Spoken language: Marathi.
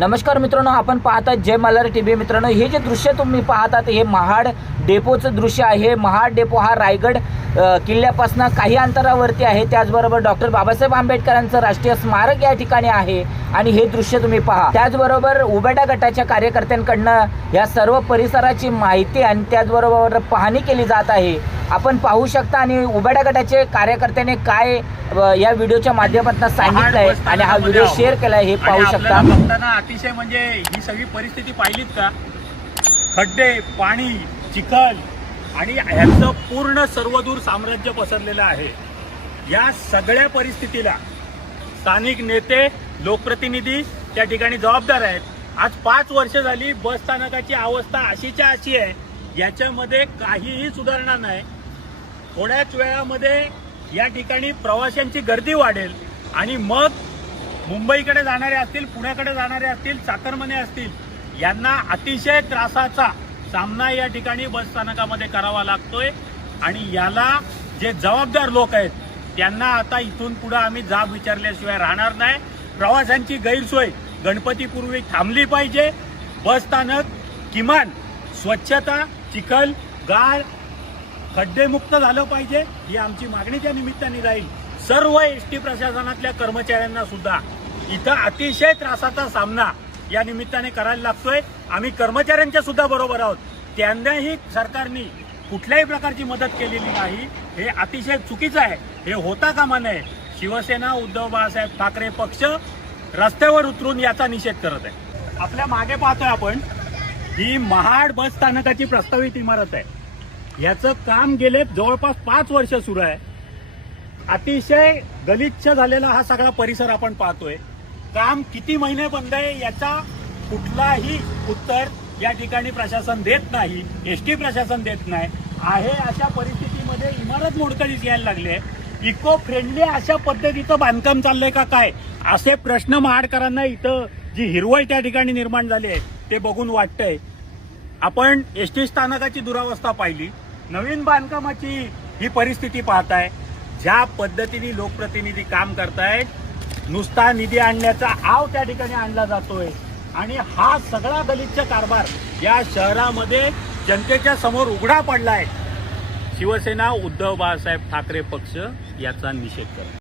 नमस्कार मित्रांनो आपण पाहतात जय मल्हारी टी व्ही. मित्रांनो हे जे दृश्य तुम्ही पाहतात हे महाड डेपोचं दृश्य आहे. महाड डेपो हा रायगड किल्ल्यापासून काही अंतरावरती आहे. त्याचबरोबर डॉक्टर बाबासाहेब आंबेडकरांचं राष्ट्रीय स्मारक या ठिकाणी आहे आणि हे दृश्य तुम्ही पहा. त्याचबरोबर उबेडा गटाच्या कार्यकर्त्यांकडनं या सर्व परिसराची माहिती आणि त्याचबरोबर पाहणी केली जात आहे. आपण पाहू शकता आणि उबेडा गटाचे कार्यकर्त्याने काय या व्हिडिओच्या माध्यमातून सांगितलंय आणि हा व्हिडिओ शेअर केलाय हे पाहू शकता. बघताना अतिशय म्हणजे ही सगळी परिस्थिती पाहिलीत का? खड्डे पाणी चिखल आणि ह्याचं पूर्ण सर्वदूर साम्राज्य पसरलेलं आहे. या सगळ्या परिस्थितीला स्थानिक नेते लोकप्रतिनिधी त्या ठिकाणी जबाबदार आहेत. आज पाच वर्ष झाली बस स्थानकाची अवस्था अशीच्या अशी आहे. याच्यामध्ये काहीही सुधारणा नाही. थोड्याच वेळामध्ये या ठिकाणी प्रवाशांची गर्दी वाढेल आणि मग मुंबईकडे जाणारे असतील पुण्याकडे जाणारे असतील चाकरमने असतील यांना अतिशय त्रासाचा सामना या ठिकाणी बस स्थानकामध्ये करावा लागतोय. आणि याला जे जबाबदार लोक आहेत त्यांना आता इथून पुढे आम्ही जाब विचारल्याशिवाय राहणार नाही. प्रवाशांची गैरसोय गणपतीपूर्वी थांबली पाहिजे. बस स्थानक किमान स्वच्छता चिखल गाळ खड्डेमुक्त झालं पाहिजे ही आमची मागणी त्या निमित्ताने राहील. सर्व एस टी प्रशासनातल्या कर्मचाऱ्यांना सुद्धा इथं अतिशय त्रासाचा सामना या निमित्ताने करायला लागतोय. आम्ही कर्मचाऱ्यांच्या सुद्धा बरोबर आहोत. त्यांनाही सरकारने कुठल्याही प्रकारची मदत केलेली नाही. हे अतिशय चुकीचं आहे. हे होता कामा नये. शिवसेना उद्धव बाळासाहेब ठाकरे पक्ष रस्त्यावर उतरून याचा निषेध करत आहे. आपल्या मागे पाहतोय आपण ही महाड बस स्थानकाची प्रस्तावित इमारत आहे. याचं काम गेले जवळपास पाच वर्ष सुरू आहे. अतिशय गलिच्छ झालेला हा सगळा परिसर आपण पाहतोय. काम किती महिने बंद आहे याचा कुठलाही उत्तर या ठिकाणी प्रशासन देत नाही एस टी प्रशासन देत नाही. आहे अशा परिस्थितीमध्ये इमारत मोडकळीस यायला लागली आहे. इको फ्रेंडली अशा पद्धतीचं बांधकाम चाललंय का काय? असे प्रश्न महाडकरांना इथं जी हिरवळ त्या ठिकाणी निर्माण झाली आहे ते बघून वाटतंय. आपण एस टी स्थानकाची दुरावस्था पाहिली. नवीन बांधकामाची ही परिस्थिती पाहताय. ज्या पद्धतीने लोकप्रतिनिधी काम करतायत नुसता निधी आणण्याचा आव त्या ठिकाणी आणला जातोय. आणि हा सगळा गलिच्छ कारभार या शहरामध्ये जनतेच्या समोर उघडा पडलाय. शिवसेना उद्धव बाळासाहेब ठाकरे पक्ष याचा निषेध करतो